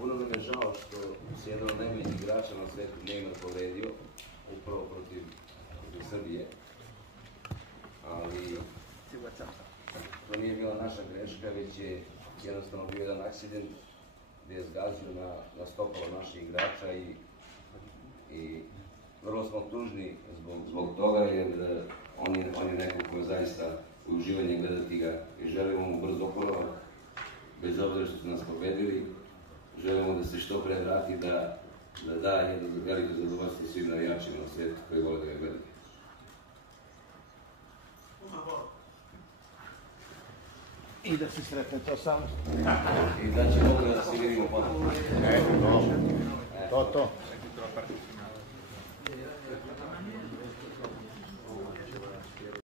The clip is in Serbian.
Puno nam je žao što se jedan od najboljih igrača na svetu Neymar povredio, upravo protiv Srbije, ali to nije bila naša greška, već je jednostavno bio jedan akcident gde je zgazio na stopalo naših igrača i vrlo smo tužni zbog toga, jer on je neko ko je zaista u uživanje gledati ga i želimo mu brz oporavak, bez obzira što su nas pobedili. Želimo da se što pre vrati, da da jedno veliko zadovoljstvo svim navijačima na svijetu koji vole da ga gledaju. I da se sretne to samo. I da će mogu da se vidimo ponovno. To.